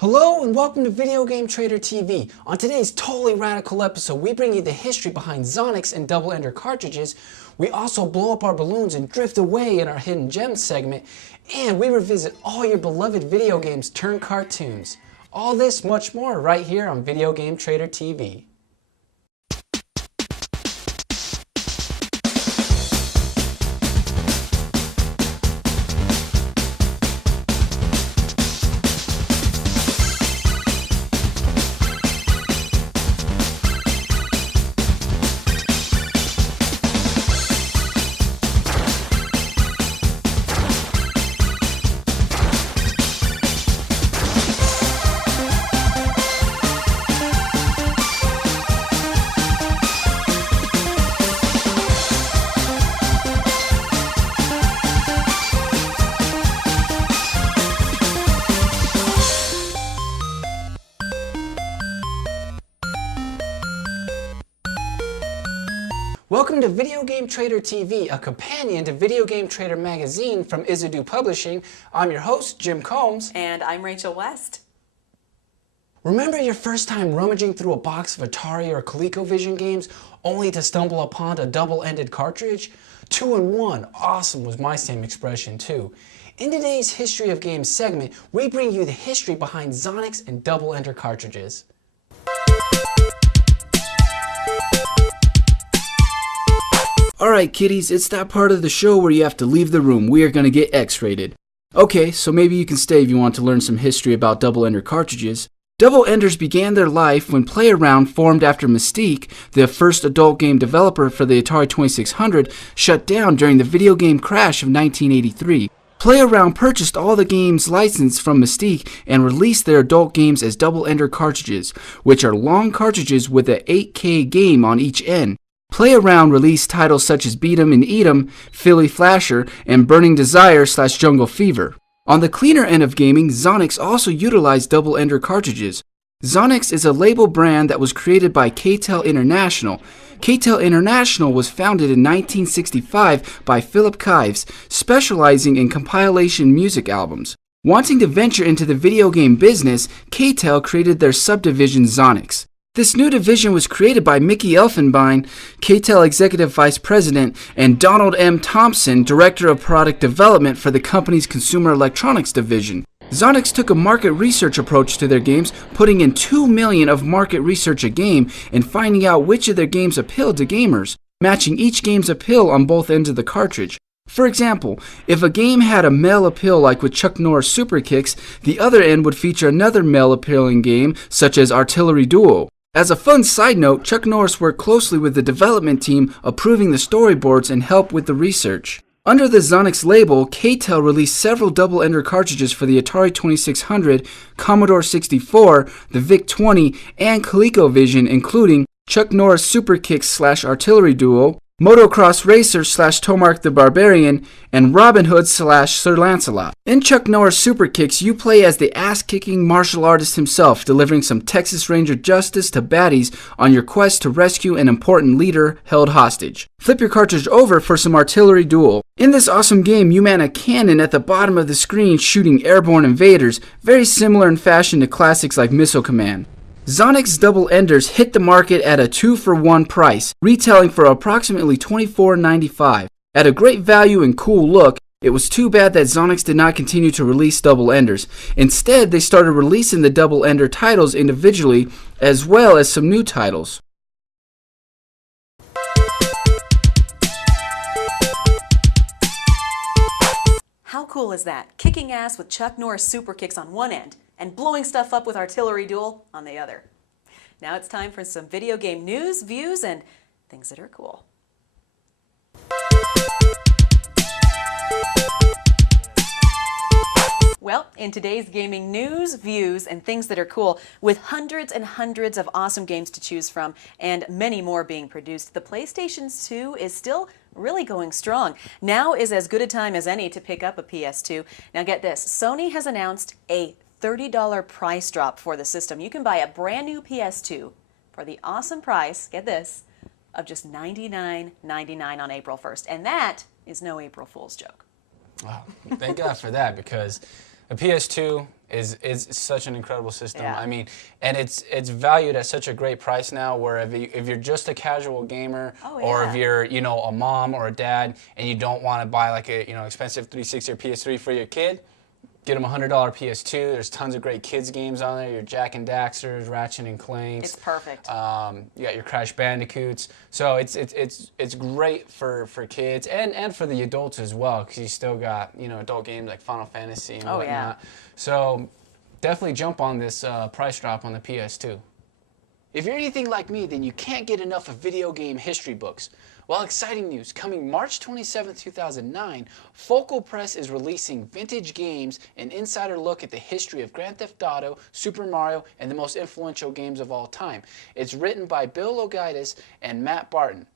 Hello and welcome to Video Game Trader TV. On today's totally radical episode, we bring you the history behind Zonix and Double Ender cartridges. We also blow up our balloons and drift away in our Hidden Gems segment. And we revisit all your beloved video games turned cartoons. All this, much more, right here on Video Game Trader TV. Welcome to Video Game Trader TV, a companion to Video Game Trader magazine from Izadu Publishing. I'm your host, Jim Combs. And I'm Rachel West. Remember your first time rummaging through a box of Atari or ColecoVision games only to stumble upon a double-ended cartridge? 2-in-1, awesome was my same expression too. In today's History of Games segment, we bring you the history behind Zonix and Double Ender cartridges. Alright kiddies, it's that part of the show where you have to leave the room. We are going to get X-rated. Okay, so maybe you can stay if you want to learn some history about Double Ender cartridges. Double Enders began their life when PlayAround, formed after Mystique, the first adult game developer for the Atari 2600, shut down during the video game crash of 1983. PlayAround purchased all the game's license from Mystique and released their adult games as Double Ender cartridges, which are long cartridges with an 8K game on each end. PlayAround released titles such as Beat 'em and Eat 'em, Philly Flasher, and Burning Desire / Jungle Fever. On the cleaner end of gaming, Zonix also utilized Double Ender cartridges. Zonix is a label brand that was created by K-Tel International. K-Tel International was founded in 1965 by Philip Kives, specializing in compilation music albums. Wanting to venture into the video game business, K-Tel created their subdivision Zonix. This new division was created by Mickey Elfenbein, K-Tel Executive Vice President, and Donald M. Thompson, Director of Product Development for the company's Consumer Electronics Division. Zonix took a market research approach to their games, putting in $2 million of market research a game and finding out which of their games appealed to gamers, matching each game's appeal on both ends of the cartridge. For example, if a game had a male appeal like with Chuck Norris Super Kicks, the other end would feature another male appealing game such as Artillery Duel. As a fun side note, Chuck Norris worked closely with the development team, approving the storyboards and helped with the research. Under the Zonix label, K-Tel released several Double Ender cartridges for the Atari 2600, Commodore 64, the VIC-20, and ColecoVision, including Chuck Norris Super Kicks / Artillery Duel, Motocross Racer / Tomark the Barbarian, and Robin Hood / Sir Lancelot. In Chuck Norris Super Kicks, you play as the ass-kicking martial artist himself, delivering some Texas Ranger justice to baddies on your quest to rescue an important leader held hostage. Flip your cartridge over for some Artillery Duel. In this awesome game, you man a cannon at the bottom of the screen shooting airborne invaders, very similar in fashion to classics like Missile Command. Zonix Double Enders hit the market at a 2-for-1 price, retailing for approximately $24.95. At a great value and cool look, it was too bad that Zonix did not continue to release Double Enders. Instead, they started releasing the Double Ender titles individually, as well as some new titles. How cool is that? Kicking ass with Chuck Norris Super Kicks on one end and blowing stuff up with Artillery Duel on the other. Now it's time for some video game news, views, and things that are cool. Well, in today's gaming news, views, and things that are cool, with hundreds and hundreds of awesome games to choose from and many more being produced, the PlayStation 2 is still really going strong. Now is as good a time as any to pick up a PS2. Now get this, Sony has announced a $30 price drop for the system. You can buy a brand new PS2 for the awesome price, get this, of just $99.99 on April 1st. And that is no April Fool's joke. Wow, thank God for that, because The PS2 is such an incredible system. Yeah. I mean, and it's valued at such a great price now. Where if you're just a casual gamer, or if you're a mom or a dad and you don't want to buy like a expensive 360 or PS3 for your kid, get them a $100 PS2. There's tons of great kids games on there. Your Jak and Daxters, Ratchet and Clanks. It's perfect. You got your Crash Bandicoots. So it's great for kids and for the adults as well, because you still got adult games like Final Fantasy and whatnot. Yeah. So definitely jump on this price drop on the PS2. If you're anything like me, then you can't get enough of video game history books. Well, exciting news. Coming March 27, 2009, Focal Press is releasing Vintage Games, an insider look at the history of Grand Theft Auto, Super Mario, and the most influential games of all time. It's written by Bill Loguidice and Matt Barton.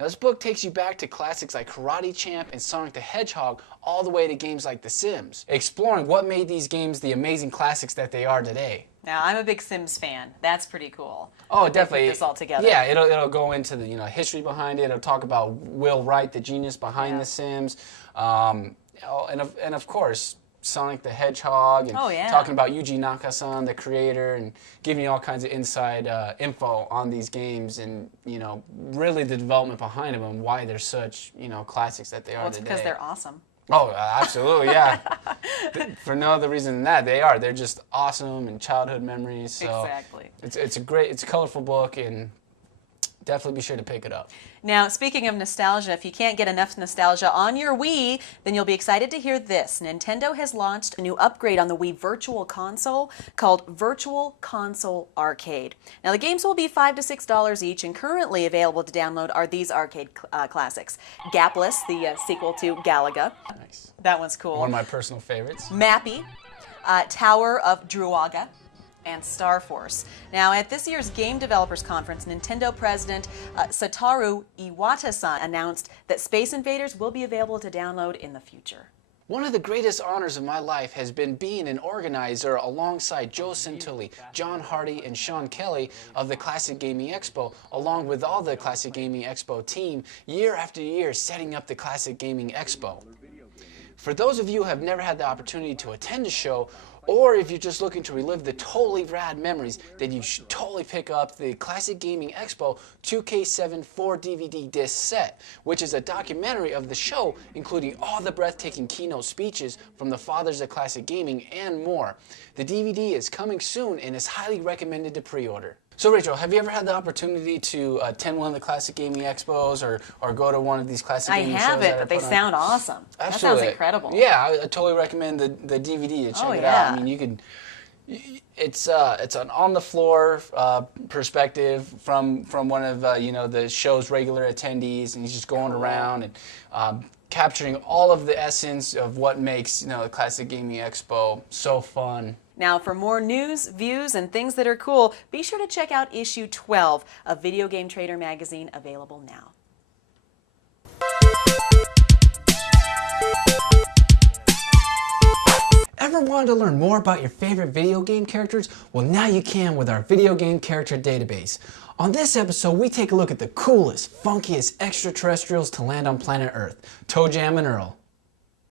Now, this book takes you back to classics like Karate Champ and Sonic the Hedgehog, all the way to games like The Sims, exploring what made these games the amazing classics that they are today. Now, I'm a big Sims fan. That's pretty cool. Oh, definitely. They put this all together. Yeah, it'll go into the history behind it. It'll talk about Will Wright, the genius behind The Sims, and of course Sonic the Hedgehog, and talking about Yuji Naka-san, the creator, and giving you all kinds of inside info on these games, and really the development behind them and why they're such classics that they are it's today. because they're awesome. Oh, absolutely, yeah. For no other reason than that, they are. They're just awesome and childhood memories. So Exactly. It's a colorful book, and definitely be sure to pick it up. Now, speaking of nostalgia, if you can't get enough nostalgia on your Wii, then you'll be excited to hear this. Nintendo has launched a new upgrade on the Wii Virtual Console called Virtual Console Arcade. Now, the games will be $5 to $6 each, and currently available to download are these arcade classics. Gapless, the sequel to Galaga. Nice. That one's cool. One of my personal favorites. Mappy, Tower of Druaga, and Star Force. Now, at this year's Game Developers Conference, Nintendo President Satoru Iwata-san announced that Space Invaders will be available to download in the future. One of the greatest honors of my life has been being an organizer alongside Joe Centulli, John Hardy, and Sean Kelly of the Classic Gaming Expo, along with all the Classic Gaming Expo team, year after year setting up the Classic Gaming Expo. For those of you who have never had the opportunity to attend a show, or if you're just looking to relive the totally rad memories, then you should totally pick up the Classic Gaming Expo 2K7 4-DVD disc set, which is a documentary of the show, including all the breathtaking keynote speeches from the fathers of classic gaming and more. The DVD is coming soon and is highly recommended to pre-order. So Rachel, have you ever had the opportunity to attend one of the Classic Gaming Expos or go to one of these classic gaming shows? I haven't, but they sound awesome. Absolutely. That sounds incredible. Yeah, I totally recommend the DVD to check it out. I mean, you could. It's an on the floor perspective from one of the show's regular attendees, and he's just going around and capturing all of the essence of what makes the Classic Gaming Expo so fun. Now, for more news, views, and things that are cool, be sure to check out issue 12 of Video Game Trader magazine, available now. Ever wanted to learn more about your favorite video game characters? Well, now you can with our video game character database. On this episode, we take a look at the coolest, funkiest extraterrestrials to land on planet Earth, ToeJam and Earl.